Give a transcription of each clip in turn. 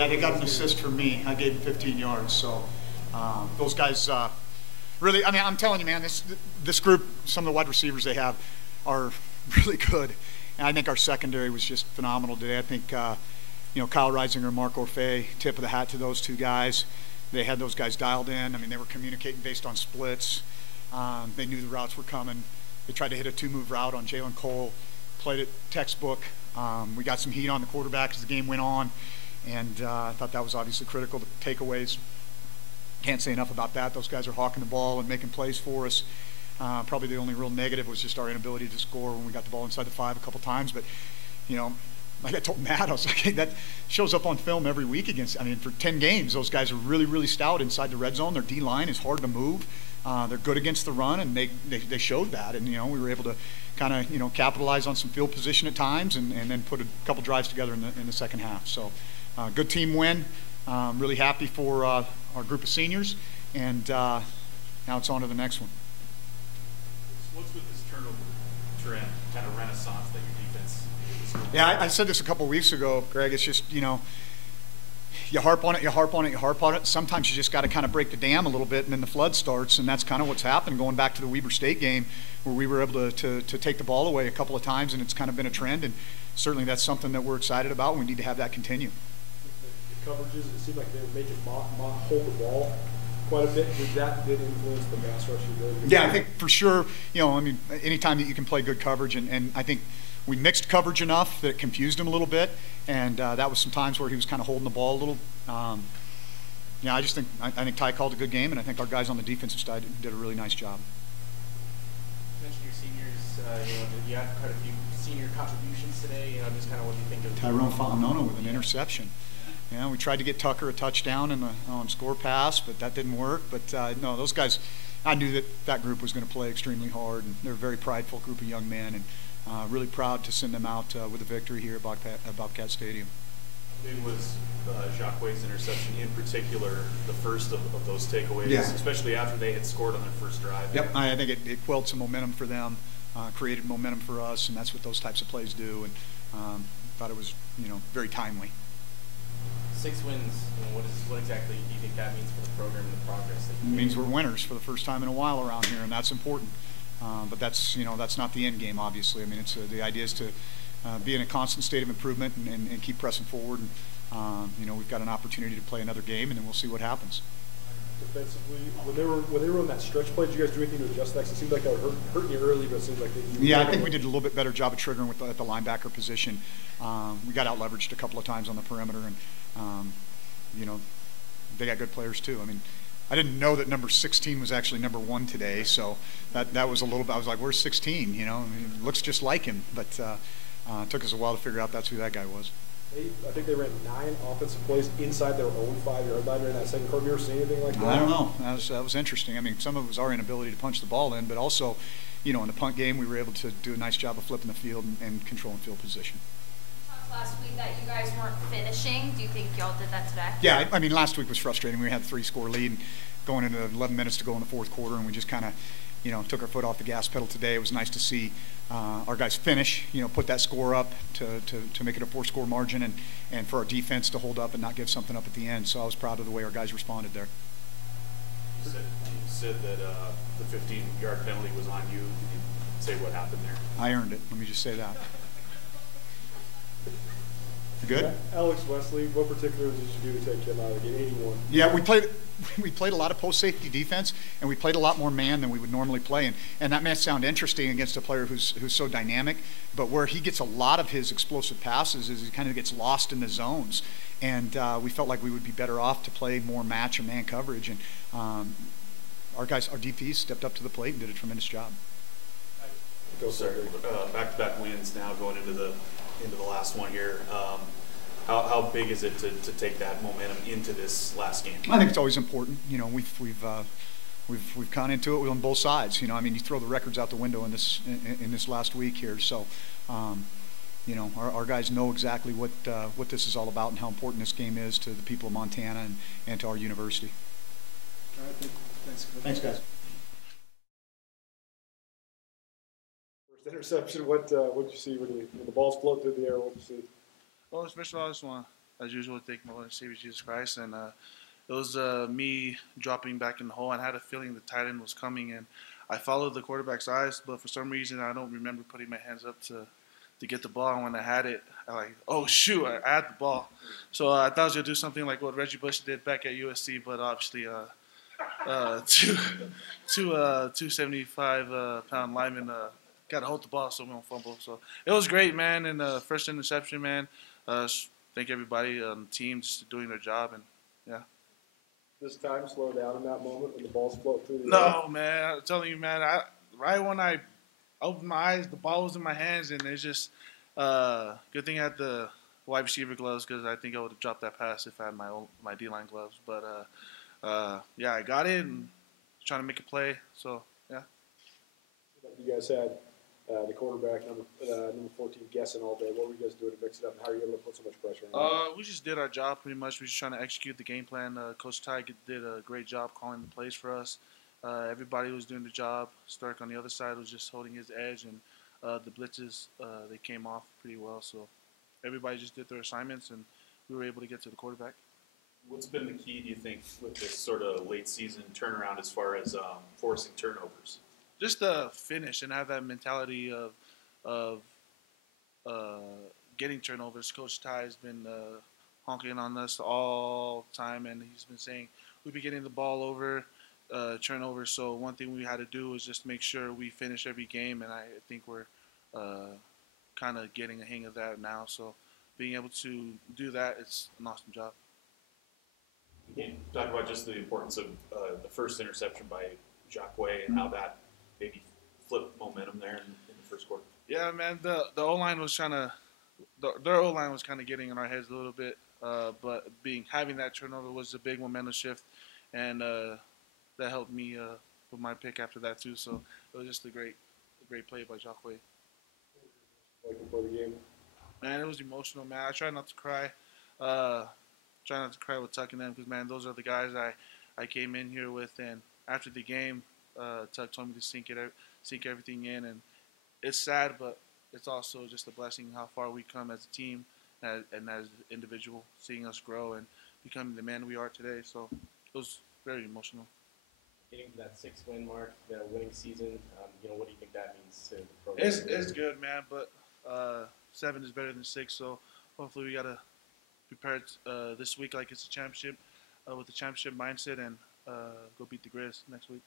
Yeah, they got an assist from me. I gave them 15 yards. So those guys really, I mean, I'm telling you, man, this group, some of the wide receivers they have are really good. And I think our secondary was just phenomenal today. I think, you know, Kyle Reisinger, Mark Orfei, tip of the hat to those two guys. They had those guys dialed in. I mean, they were communicating based on splits. They knew the routes were coming. They tried to hit a two-move route on Jalen Cole, played it textbook. We got some heat on the quarterback as the game went on, and I thought that was obviously critical. The takeaways, can't say enough about that. Those guys are hawking the ball and making plays for us. Probably the only real negative was just our inability to score when we got the ball inside the 5 a couple times. But, you know, like I told Matt, I was like, hey, that shows up on film every week against, I mean, for 10 games, those guys are really, really stout inside the red zone. Their D-line is hard to move. They're good against the run, and they showed that. And, you know, we were able to kind of, you know, capitalize on some field position at times and then put a couple drives together in the second half. So good team win. Really happy for our group of seniors. And now it's on to the next one. What's with this turnover trend, kind of renaissance that your defense is going? Yeah, I said this a couple of weeks ago, Greg. It's just, you know, you harp on it, you harp on it, you harp on it. Sometimes you just got to kind of break the dam a little bit, and then the flood starts, and that's kind of what's happened going back to the Weber State game where we were able to take the ball away a couple of times, and it's kind of been a trend, and certainly that's something that we're excited about, and we need to have that continue. The coverages, it seemed like they were making Mock hold the ball quite a bit. Did that influence the pass rush you did? Yeah, I think for sure, you know, I mean, anytime that you can play good coverage, and I think we mixed coverage enough that it confused him a little bit, and that was some times where he was kind of holding the ball a little. Yeah, I just think I think Ty called a good game, and I think our guys on the defensive side did a really nice job. You mentioned your seniors. You know, you had quite a few senior contributions today. You know, just kind of what do you think of Tyrone Fontanona with an interception. Yeah, we tried to get Tucker a touchdown on score pass, but that didn't work. But no, those guys, I knew that group was going to play extremely hard, and they're a very prideful group of young men, and really proud to send them out with a victory here at Bobcat Stadium. It was Jacque's interception in particular, the first of those takeaways, yeah, especially after they had scored on their first drive. Yep, I think it quelled some momentum for them, created momentum for us, and that's what those types of plays do, and thought it was, you know, very timely. 6 wins, you know, what exactly do you think that means for the program and the progress that you made? It means we're winners for the first time in a while around here, and that's important. But that's, you know, that's not the end game, obviously. I mean, it's the idea is to be in a constant state of improvement and keep pressing forward. And, you know, we've got an opportunity to play another game, and then we'll see what happens. Defensively, when they were on that stretch play, did you guys do anything to adjust that? It seemed like that was hurting you early, but it seems like they. Yeah, I think we did a little bit better job of triggering at the linebacker position. We got out leveraged a couple of times on the perimeter, and you know, they got good players too. I mean, I didn't know that number 16 was actually number 1 today, so that was a little bit. I was like, "Where's 16?" You know, I mean, it looks just like him, but it took us a while to figure out that's who that guy was. I think they ran 9 offensive plays inside their own 5-yard line in that second quarter. You ever seen anything like that? I don't know. That was interesting. I mean, some of it was our inability to punch the ball in, but also, you know, in the punt game, we were able to do a nice job of flipping the field and controlling field position. You talked last week that you guys weren't finishing. Do you think y'all did that today? Yeah, I mean, last week was frustrating. We had a 3-score lead going into 11 minutes to go in the fourth quarter, and we just kind of, you know, took our foot off the gas pedal today. It was nice to see our guys finish, you know, put that score up to make it a 4-score margin, and for our defense to hold up and not give something up at the end. So I was proud of the way our guys responded there. You said that the 15-yard penalty was on you. Can you say what happened there? I earned it. Let me just say that. Good? Alex Wesley, what particulars did you do to take him out of the game? 81. Yeah, we played a lot of post-safety defense, and we played a lot more man than we would normally play. And that may sound interesting against a player who's so dynamic, but where he gets a lot of his explosive passes is he kind of gets lost in the zones. And we felt like we would be better off to play more match and man coverage. And our DPs stepped up to the plate and did a tremendous job. Back-to-back wins now going into the last one here. How big is it to take that momentum into this last game? I think it's always important. You know, we've gone into it on both sides. You know, I mean, you throw the records out the window in this last week here. So, you know, our guys know exactly what this is all about and how important this game is to the people of Montana and to our university. All right, thanks. Thanks, guys. First interception. What did you see when the balls float through the air? What did you see? Well, first of all, I just want to as usual, thank my Lord and Savior Jesus Christ. And it was me dropping back in the hole. And I had a feeling the tight end was coming, and I followed the quarterback's eyes, but for some reason I don't remember putting my hands up to get the ball. And when I had it, I like, oh shoot, I had the ball. So I thought I was gonna do something like what Reggie Bush did back at USC, but obviously, 275 pound lineman got to hold the ball, so we don't fumble. So it was great, man. And first interception, man. Thank everybody on the team just doing their job, and yeah. Does time slow down in that moment when the balls float through the air? No, man. I'm telling you, man. Right when I opened my eyes, the ball was in my hands, and it's just good thing I had the wide receiver gloves because I think I would have dropped that pass if I had my D-line gloves. But yeah, I got it and trying to make a play. So yeah. You guys had the quarterback number 14 guessing all day. What were you guys doing to mix it up, and how are you able to put so much pressure on him? We just did our job pretty much. We were just trying to execute the game plan. Coach Ty did a great job calling the plays for us. Everybody was doing the job. Stark on the other side was just holding his edge, and the blitzes, they came off pretty well. So everybody just did their assignments, and we were able to get to the quarterback. What's been the key, do you think, with this sort of late season turnaround as far as forcing turnovers? Just finish and have that mentality of getting turnovers. Coach Ty has been honking on us all the time, and he's been saying we'll be getting the ball over turnovers. So one thing we had to do is just make sure we finish every game, and I think we're kind of getting a hang of that now. So being able to do that, it's an awesome job. Can you talk about just the importance of the first interception by Jacques and how that maybe flipped momentum there in the first quarter? Yeah, man. The O-line was trying to their O-line was kind of getting in our heads a little bit, but having that turnover was a big momentum shift, and that helped me with my pick after that too. So it was just a great play by Jacques. Like before the game? Man, it was emotional, man. I try not to cry. Try not to cry with Tuck and them because, man, those are the guys I came in here with. And after the game, Tuck told me to sink everything in. And it's sad, but it's also just a blessing how far we come as a team and as an individual, seeing us grow and becoming the man we are today. So it was very emotional. Getting to that 6-win mark, the winning season, what do you think that means to the program? It's good, man, but 7 is better than 6, so hopefully we got to prepare this week like it's a championship with the championship mindset and go beat the Grizz next week.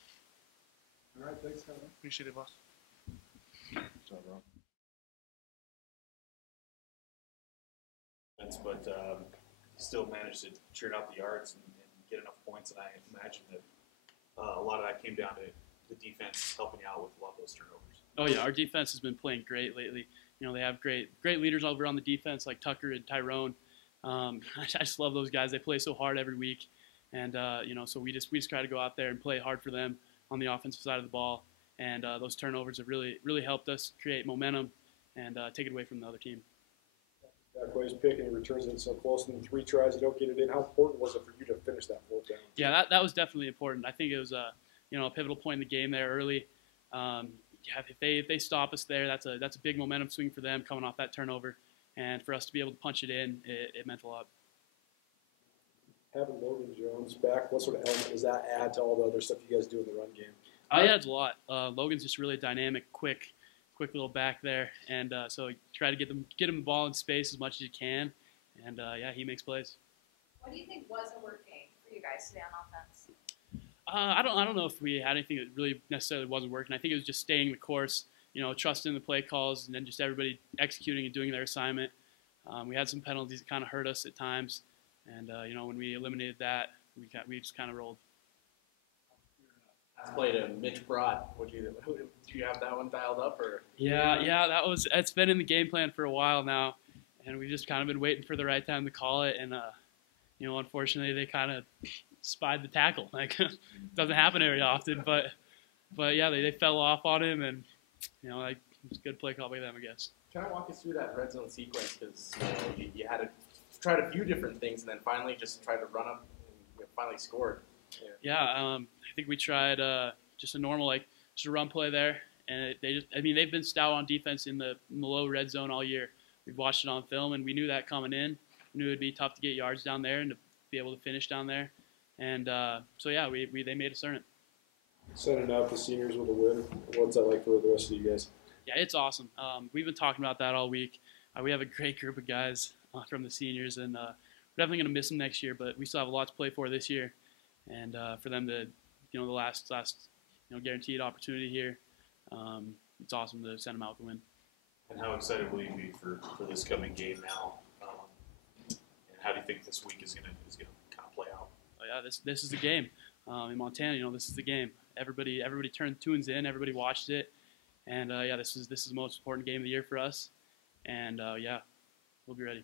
All right, thanks, Kevin. Appreciate it, boss. But still managed to churn out the yards and get enough points, and I imagine that a lot of that came down to the defense helping out with a lot of those turnovers. Oh yeah, our defense has been playing great lately. They have great leaders over on the defense like Tucker and Tyrone. I just love those guys. They play so hard every week, and so we just try to go out there and play hard for them on the offensive side of the ball. And those turnovers have really helped us create momentum and take it away from the other team. That Quay's pick and he returns it so close, and 3 tries, you don't get it in. How important was it for you to finish that 4th down? Yeah, that was definitely important. I think it was a pivotal point in the game there early. If they stop us there, that's a big momentum swing for them coming off that turnover, and for us to be able to punch it in, it meant a lot. Having Logan Jones back, what sort of element does that add to all the other stuff you guys do in the run game? It adds a lot. Logan's just really dynamic, quick little back there, and so you try to get him the ball in space as much as you can, and he makes plays. What do you think wasn't working for you guys today on offense? I don't know if we had anything that really necessarily wasn't working. I think it was just staying the course, trusting the play calls, and then just everybody executing and doing their assignment. We had some penalties that kind of hurt us at times, and when we eliminated that, we just kind of rolled. Play to Mitch Broad. Do you have that one dialed up or? Yeah, it's been in the game plan for a while now, and we've just kind of been waiting for the right time to call it. And unfortunately, they kind of spied the tackle. Like, it doesn't happen very often, but yeah, they fell off on him, and it's a good play call by them, I guess. Kind of walk us through that red zone sequence because you had to tried a few different things and then finally just tried to run up and finally scored. Yeah, I think we tried just a normal just a run play there, and they've been stout on defense in the low red zone all year. We've watched it on film, and we knew that coming in, knew it'd be tough to get yards down there and to be able to finish down there. And so yeah, they made us earn it. Sending out the seniors with a win. What's that like for the rest of you guys? Yeah, it's awesome. We've been talking about that all week. We have a great group of guys from the seniors, and we're definitely going to miss them next year. But we still have a lot to play for this year, and for them to, the last guaranteed opportunity here, it's awesome to send them out with a win. And how excited will you be for this coming game now? And how do you think this week is gonna kind of play out? Oh yeah, this is the game in Montana. This is the game. Everybody tunes in. Everybody watched it, and yeah, this is the most important game of the year for us. And yeah, we'll be ready.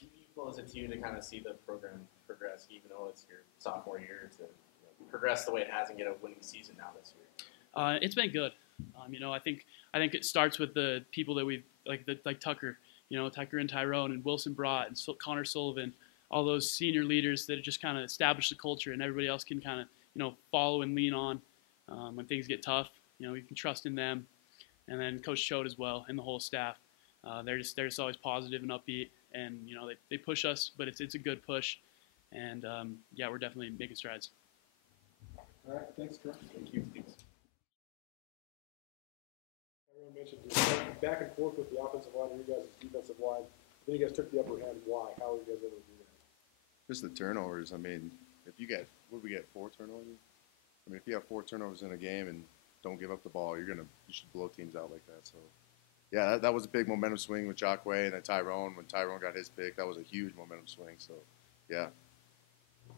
How meaningful is it to you to kind of see the program progress, even though it's your sophomore year, to progress the way it has and get a winning season now this year? It's been good. I think it starts with the people that we've like Tucker, Tucker and Tyrone and Wilson Brott and Connor Sullivan, all those senior leaders that have just kind of established the culture, and everybody else can kind of follow and lean on when things get tough. You can trust in them, and then Coach Choate as well and the whole staff. They're just always positive and upbeat, and they push us, but it's a good push, and yeah, we're definitely making strides. All right, thanks, Trent. Thank you. Everyone mentioned just back and forth with the offensive line and you guys' defensive line. Then you guys took the upper hand. Why? How were you guys able to do that? Just the turnovers. I mean, if you get, what did we get, 4 turnovers? I mean, if you have 4 turnovers in a game and don't give up the ball, you should blow teams out like that. So, yeah, that was a big momentum swing with Jacquet and then Tyrone. When Tyrone got his pick, that was a huge momentum swing. So, yeah.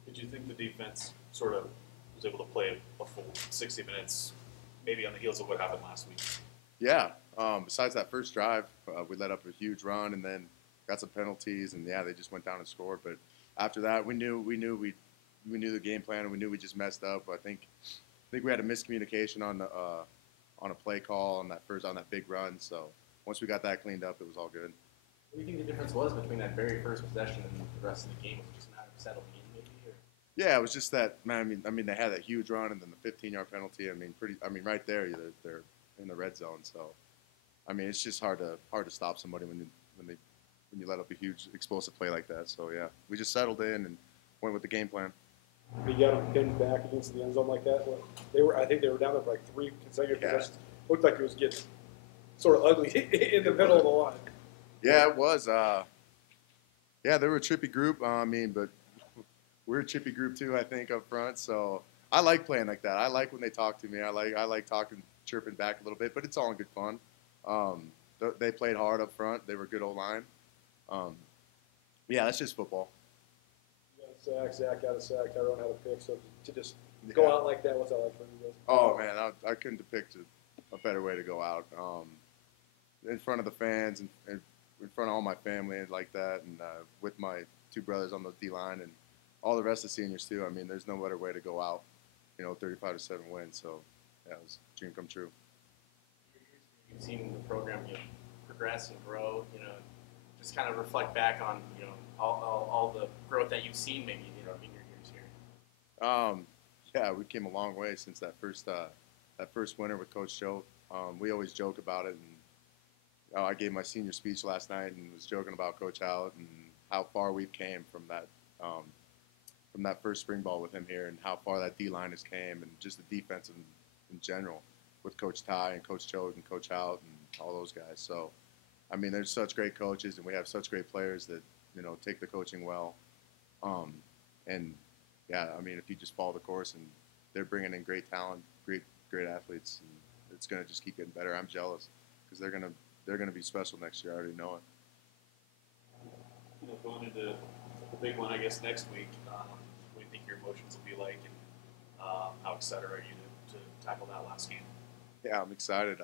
Did you think the defense sort of was able to play a full 60 minutes, maybe on the heels of what happened last week? Yeah. Besides that first drive, we let up a huge run and then got some penalties, and yeah, they just went down and scored. But after that, we knew the game plan, and we knew we just messed up. I think we had a miscommunication on a play call on that big run. So once we got that cleaned up, it was all good. What do you think the difference was between that very first possession and the rest of the game? Was it just a matter of settling in, maybe? Or? Yeah, it was just that, man. I mean, they had that huge run and then the 15-yard penalty. I mean, right there, they're in the red zone. So, I mean, it's just hard to stop somebody when you let up a huge explosive play like that. So yeah, we just settled in and went with the game plan. You got them pinned back against the end zone like that. I think they were down there for like 3 consecutive possessions. Looked like it was getting sort of ugly in the middle of the line. Yeah, it was. Yeah, they were a trippy group. But we're a chippy group too, I think, up front. So I like playing like that. I like when they talk to me. I like talking, chirping back a little bit, but it's all in good fun. They played hard up front. They were a good O-line. Yeah, that's just football. You got a sack, Zach got a sack, Tyrone had a pick. So to just go out like that, what's that like for you guys? Oh, man, I couldn't depict a better way to go out. In front of the fans and in front of all my family and like that, and with my 2 brothers on the D-line and all the rest of the seniors too. I mean, there's no better way to go out, 35-7 win. So, yeah, it was a dream come true. You've seen the program progress and grow, just kind of reflect back on, all the growth that you've seen maybe, in your years here. Yeah, we came a long way since that first winter with Coach Choate. We always joke about it, and I gave my senior speech last night and was joking about Coach Howlett and how far we've came from that first spring ball with him here, and how far that D-line has came, and just the defense in general with Coach Ty and Coach Choate and Coach Howlett and all those guys. So, I mean, there's such great coaches, and we have such great players that take the coaching well. And yeah, I mean, if you just follow the course, and they're bringing in great talent, great athletes, and it's going to just keep getting better. I'm jealous because they're gonna be special next year. I already know it. Going into the big one, I guess, next week, what do you think your emotions will be like, and how excited are you to tackle that last game? Yeah, I'm excited.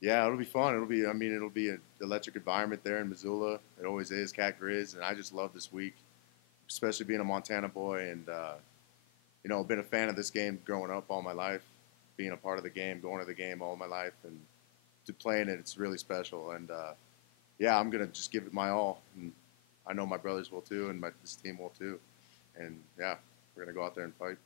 Yeah, it'll be fun. It'll be an electric environment there in Missoula. It always is, Cat Grizz, and I just love this week, especially being a Montana boy and, been a fan of this game growing up all my life, being a part of the game, going to the game all my life, and to playing it, it's really special. And, yeah, I'm going to just give it my all, and I know my brothers will too, and this team will too. And, yeah, we're going to go out there and fight.